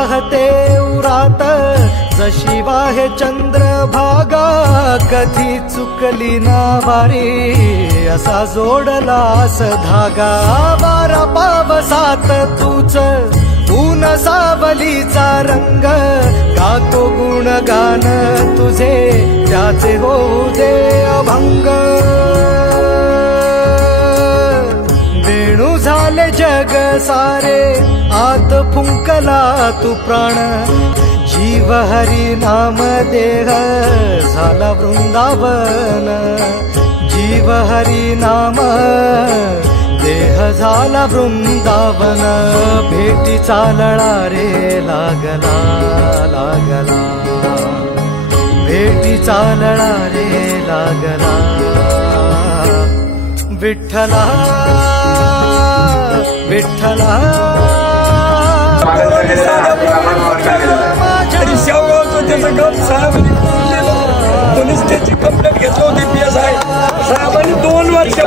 वाहते उरात जशी वाहे चंद्रभागा कधी चुकली ना वारी असा जोडलास धागा वारा पावसात तूच ऊन सावलीचा रंग गातो गुणगान तुझे त्याचे होऊ दे अभंग वेणू झाले जग सारे आत फुंकला तू प्राण जीव हरी नाम देह झाला वृंदावन जीव हरी नाम देह झाला वृंदावन भेटीचा लळा रे लागला लागला भेटीचा लळा रे लागला विठ्ठला विठ्ठला त्याचं काम साहेबांनी पोलीस स्टेशनची कंप्लेंट घेतली होती PSI साहेबांनी 2 वर्ष